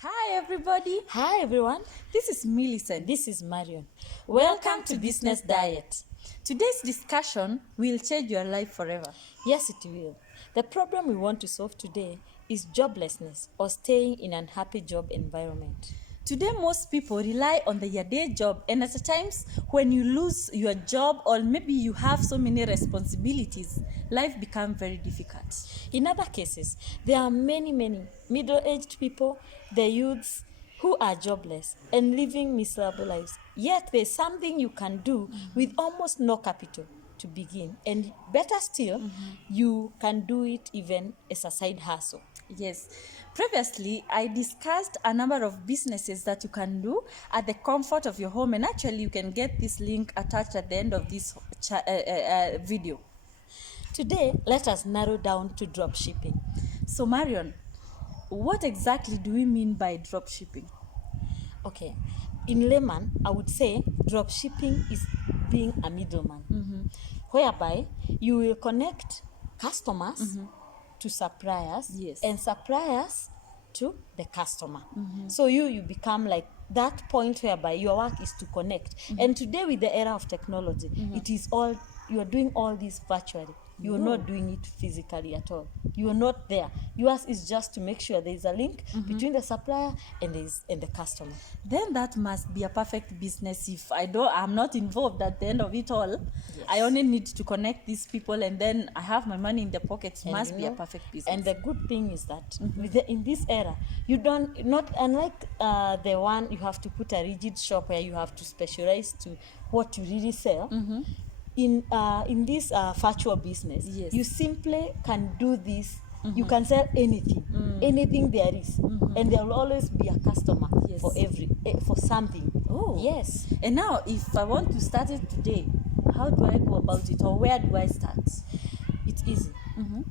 Hi everybody. Hi everyone, This is Millicent. this is Marion. Welcome to Business Diet. Today's discussion will change your life forever. Yes, it will. The problem we want to solve today is joblessness or staying in an unhappy job environment. Today most people rely on their day job, and at times when you lose your job or maybe you have so many responsibilities, life becomes very difficult. In other cases, there are many middle-aged people, the youths, who are jobless and living miserable lives. Yet there's something you can do with almost no capital to begin. And better still, you can do it even as a side hustle. Yes. Previously, I discussed a number of businesses that you can do at the comfort of your home, and actually you can get this link attached at the end of this video. Today, let us narrow down to dropshipping. So Marion, what exactly do we mean by dropshipping? Okay, in layman, I would say dropshipping is being a middleman, whereby you will connect customers to suppliers, Yes. and suppliers to the customer. So you become like that point whereby your work is to connect. And today, with the era of technology, it is all you are doing all this virtually. You are not doing it physically at all. You are not there. Yours is just to make sure there is a link between the supplier and the customer. Then that must be a perfect business. If I'm not involved at the end of it all. Yes. I only need to connect these people, and then I have my money in the pocket. It And must you be a know, perfect business. And the good thing is that in this era, you don't not unlike the one you have to put a rigid shop where you have to specialize to what you really sell. In this virtual business, Yes. you simply can do this. You can sell anything there is, and there will always be a customer Yes. for something. Oh. Yes. And now, if I want to start it today, how do I go about it, or where do I start? It's easy.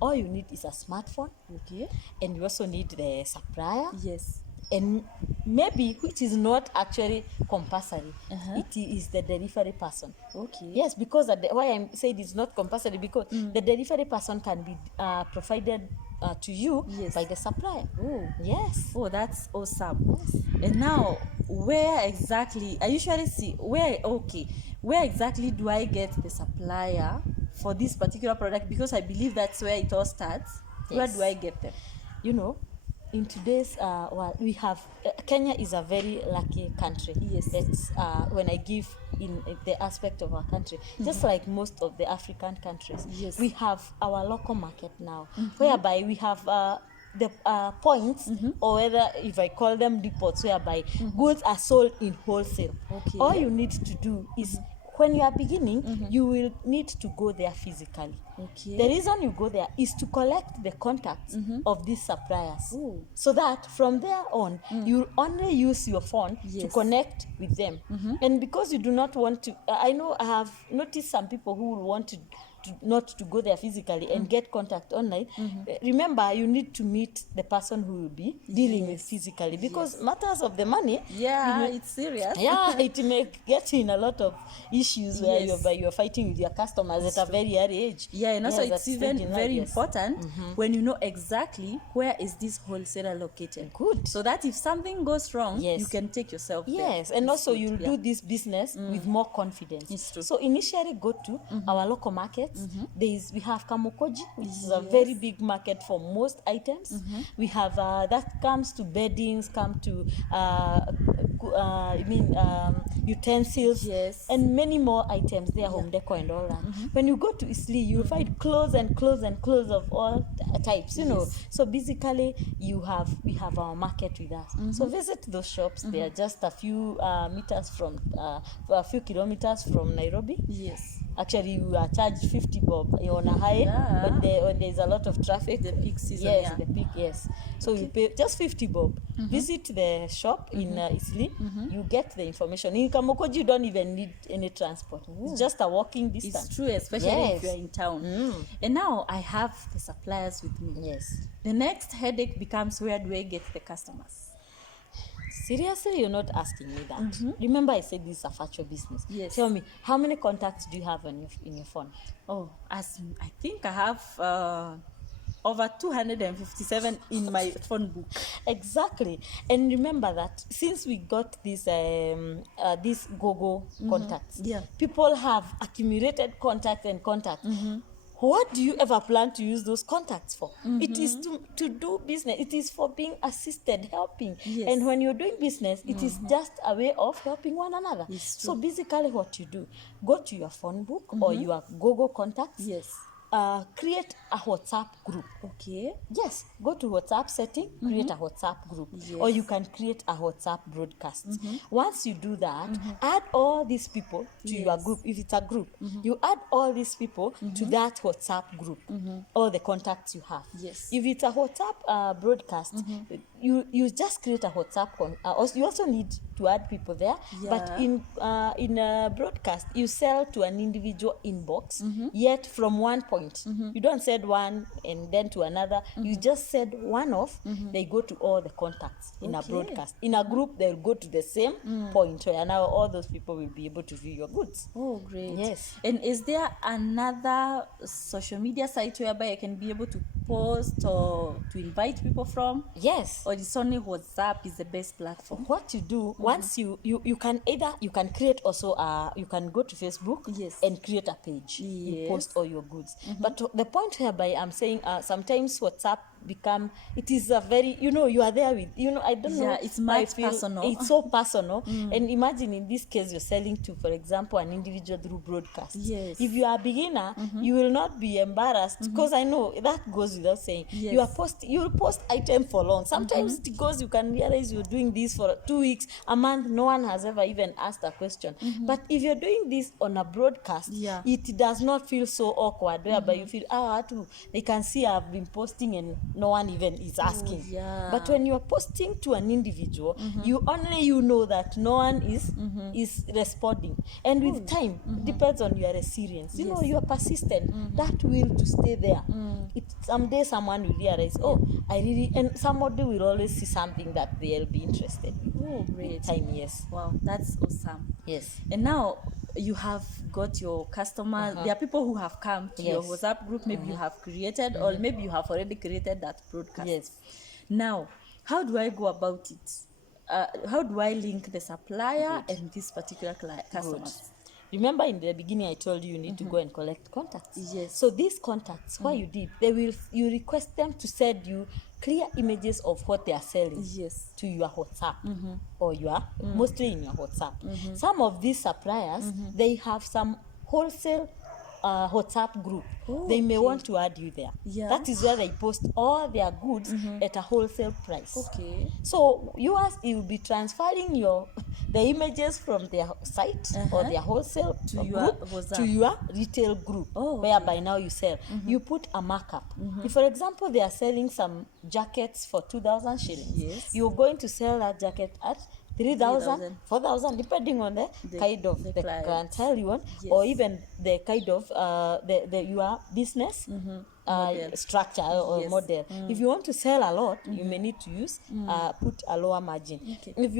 All you need is a smartphone, Okay. and you also need the supplier. Yes. And maybe, which is not actually compulsory, Uh-huh. it is the delivery person. Okay. Yes, because why I said it's not compulsory, because the delivery person can be provided to you Yes. by the supplier. Oh. Yes. Oh, that's awesome. And now, where exactly? I usually see where exactly do I get the supplier for this particular product? Because I believe that's where it all starts. Where Yes. do I get them? You know, in today's world, we have Kenya is a very lucky country. Yes. That's when I give in the aspect of our country, just like most of the African countries. Yes. We have our local market now, whereby we have the points, or whether if I call them depots, whereby goods are sold in wholesale. Okay. All you need to do is, when you are beginning, you will need to go there physically. Okay. The reason you go there is to collect the contacts of these suppliers. Ooh. So that from there on, you only use your phone to Yes. connect with them. And because you do not want to, I know I have noticed some people who will want to not to go there physically and get contact online. Remember, you need to meet the person who will be dealing with physically, because matters of the money. Yeah, you know, it's serious. yeah, it may get you in a lot of issues where Yes. you're fighting with your customers at a very early age. Yeah, and also Yes, it's that's even stage in life, very yes. important when you know exactly where is this wholesaler located. Good. So that if something goes wrong, Yes. you can take yourself there. Yes, and It's also good, you'll yeah. do this business with more confidence. It's true. So initially go to our local markets. We have Kamukoji, which is a Yes. very big market for most items. We have that comes to beddings, come to utensils, Yes. and many more items there, home decor and all that. When you go to Isli, you'll find clothes and clothes and clothes of all types, you know. Yes. So basically, we have our market with us. So visit those shops. They are just a few a few kilometers from Nairobi. Yes. Actually, you are charged 50 bob on a high, Yeah. but when there's a lot of traffic, The peak season, yes, yeah. the peak, yes. So you pay just 50 bob. Visit the shop in Isli. You get the information. In Kamukoji, you don't even need any transport. It's just a walking distance. It's true, especially if Yes. you're in town. And now I have the suppliers with me. Yes. The next headache becomes, where do I get the customers? Seriously, you're not asking me that. Remember, I said this is a virtual business. Yes. Tell me, how many contacts do you have in your phone? Oh, as I think I have over 257 in my phone book. Exactly. And remember that since we got this Google contacts, Yeah. people have accumulated contacts and contacts. What do you ever plan to use those contacts for? It is to do business. It is for being assisted, helping. Yes. And when you're doing business, it is just a way of helping one another. It's So true. basically what you do, go to your phone book or your Google contacts. Yes. Create a WhatsApp group. Okay. Yes, go to WhatsApp setting, create a WhatsApp group, or Yes. you can create a WhatsApp broadcast. Once you do that, add all these people to your Yes. group. If it's a group, you add all these people to that WhatsApp group, all the contacts you have. Yes. If it's a WhatsApp broadcast, you just create a WhatsApp. You also need to add people there, but Yeah. in a broadcast, you sell to an individual inbox, yet from one point. You don't send one and then to another. You just send one off, they go to all the contacts in a Okay. broadcast. In a group, they'll go to the same point where now all those people will be able to view your goods. Oh, great. Yes. And is there another social media site whereby I can be able to post or to invite people from? Yes. Or it's only WhatsApp is the best platform? What you do once you can either you can create also you can go to Facebook, Yes. and create a page. You Yes. post all your goods. But the point hereby I'm saying sometimes WhatsApp become, it is a very, you are there with, I don't know, Yeah, it's I much feel personal. it's so personal. And imagine in this case you're selling to, for example, an individual through broadcast. Yes. If you are a beginner, you will not be embarrassed, because I know that goes without saying. Yes. You will post item for long. Sometimes it goes, you can realize you're doing this for 2 weeks, a month, no one has ever even asked a question. But if you're doing this on a broadcast, Yeah. it does not feel so awkward, whereby you feel, they can see I've been posting and no one even is asking. yeah. But when you're posting to an individual, you know that no one is responding. And with time, it depends on your resilience. Yes. You're persistent. That will to stay there. Someday someone will realize, I really, and somebody will always see something that they'll be interested in. Oh, great. Time, yes. Wow, that's awesome. Yes. And now you have got your customers. There are people who have come to your Yes. WhatsApp group. Maybe you have created, or maybe you have already created that broadcast. Yes. Now, how do I go about it? How do I link the supplier and this particular customers? Remember in the beginning I told you need to go and collect contacts. Yes. So these contacts, what you did, you request them to send you clear images of what they are selling. Yes. To your WhatsApp, or mostly in your WhatsApp. Some of these suppliers, they have some wholesale WhatsApp group. Oh, they may okay. want to add you there. Yeah. That is where they post all their goods at a wholesale price. Okay. So you will be transferring the images from their site or their wholesale To your group WhatsApp. to your retail group, Oh, okay. whereby now you sell. You put a markup. If, for example, they are selling some jackets for 2,000 shillings, Yes. you're going to sell that jacket at 3,000, 3,000. 4,000, depending on the kind of the the client. clientele you want, Yes. or even the kind of your business Model. structure or Yes. model. If you want to sell a lot, you may need to use put a lower margin. Okay. If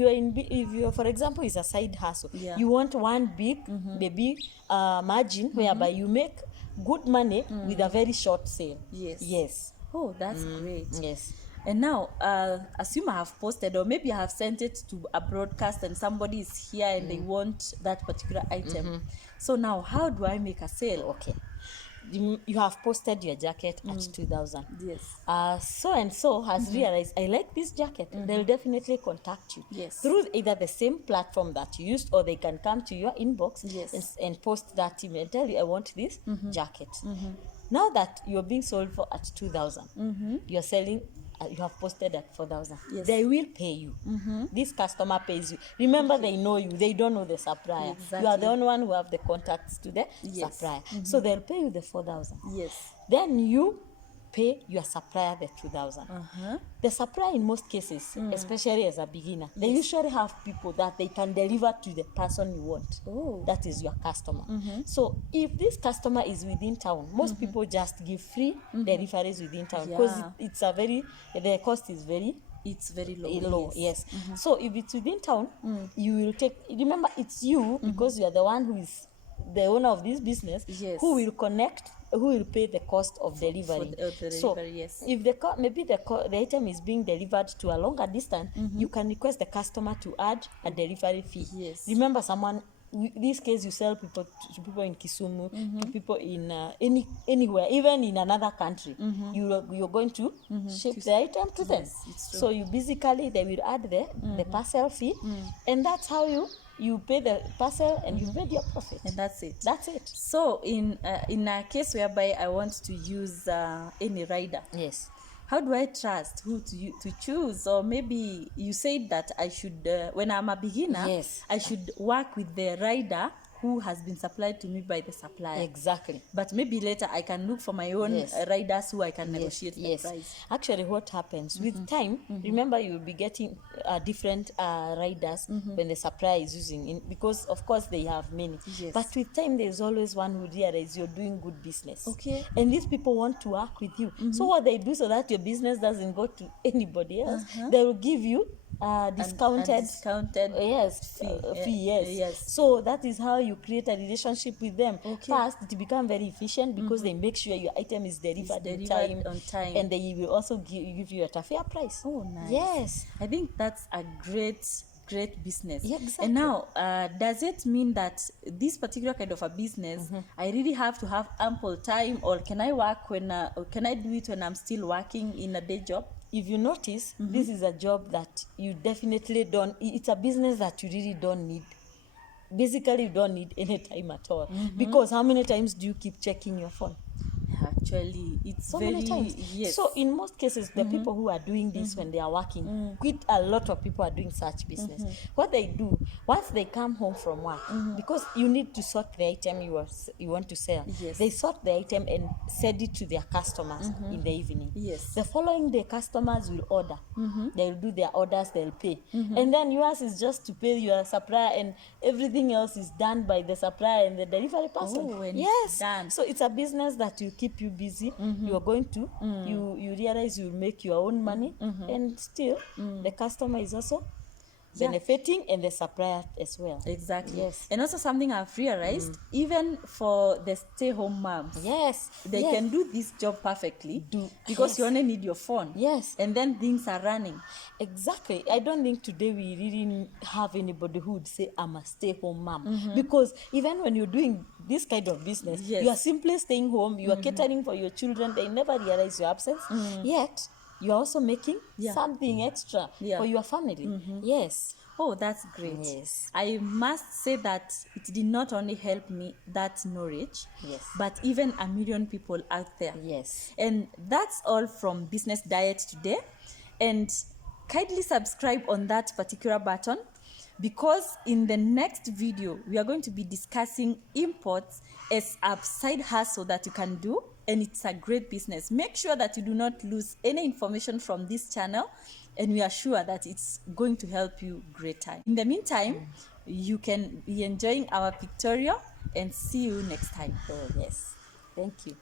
you're, for example, it's a side hustle, Yeah. you want one big baby margin, whereby you make good money with a very short sale. Yes. Yes. Oh, that's great. Yes. And now, assume I have posted, or maybe I have sent it to a broadcast and somebody is here and they want that particular item. So now, how do I make a sale? Okay. You have posted your jacket at 2,000. Yes. So and so has realized, I like this jacket. They'll definitely contact you. Yes. Through either the same platform that you used, or they can come to your inbox. Yes. and post that email and tell you, I want this jacket. Now that you're being sold for at 2,000, you're selling, you have posted at 4,000. Yes. They will pay you. This customer pays you. Remember, they know you. They don't know the supplier. Exactly. You are the only one who have the contacts to the Yes. supplier. So they'll pay you the 4,000. Yes. Then you pay your supplier the 2,000. The supplier, in most cases, especially as a beginner, they usually have people that they can deliver to the person you want. Oh. That is your customer. So if this customer is within town, most people just give free deliveries within town, because Yeah. the cost is very It's very low. low. Yes. So if it's within town, you will take, remember, it's you, because you are the one who is the owner of this business, Yes. who will pay the cost of delivery. So yes. if maybe the item is being delivered to a longer distance, you can request the customer to add a delivery fee. Yes. Remember, this case you sell to people in Kisumu, to people in anywhere, even in another country. You're going to ship the item to them. It's true. So you basically, they will add the parcel fee, and that's how you pay the parcel, and you made your profit. And that's it. That's it. So in a case whereby I want to use any rider, Yes. how do I trust who to choose? Or maybe you said that I should, when I'm a beginner, Yes. I should work with the rider who has been supplied to me by the supplier. Exactly. But maybe later I can look for my own Yes. riders who I can negotiate the price. Actually, what happens with time, remember, you will be getting different riders when the supplier is using, because of course they have many. Yes. But with time, there's always one who realizes you're doing good business. Okay. And these people want to work with you. So what they do, so that your business doesn't go to anybody else, they will give you discounted fee. Yes. So that is how you create a relationship with them. Okay. First, it become very efficient because they make sure your item is delivered on time, and they will also give you at a fair price. Oh, nice. Yes. I think that's a great business. Yeah, exactly. And now, does it mean that this particular kind of a business, I really have to have ample time, or can I work or can I do it when I'm still working in a day job? If you notice, this is a job that you definitely don't, it's a business that you really don't need. Basically, you don't need any time at all. Because how many times do you keep checking your phone? Actually, it's So very many times. Yes. So in most cases, the people who are doing this when they are working, quite a lot of people are doing such business. What they do, once they come home from work, because you need to sort the item you want to sell, Yes. they sort the item and send it to their customers in the evening. Yes. The following day, customers will order. They'll do their orders, they'll pay. And then yours is just to pay your supplier, and everything else is done by the supplier and the delivery person. Oh, and yes. it's done. So it's a business that will keep you busy. You are going to, you realize you'll make your own money, and still the customer is also benefiting, and the supplier as well. Exactly. Yes. And also something I've realized, even for the stay-home moms, Yes. they can do this job perfectly because Yes. you only need your phone. Yes. And then things are running. Exactly. I don't think today we really have anybody who would say, I'm a stay-home mom. Because even when you're doing this kind of business, Yes. you are simply staying home, you are catering for your children, they never realize your absence. Yet, you're also making something extra for your family. Yes. Oh, that's great. Yes. I must say that it did not only help me, that knowledge, Yes. but even a million people out there. Yes. And that's all from Business Diet today. And kindly subscribe on that particular button, because in the next video, we are going to be discussing imports as a side hustle that you can do, and it's a great business. Make sure that you do not lose any information from this channel, and we are sure that it's going to help you great time. In the meantime, you can be enjoying our pictorial, and see you next time. Oh, yes. Thank you.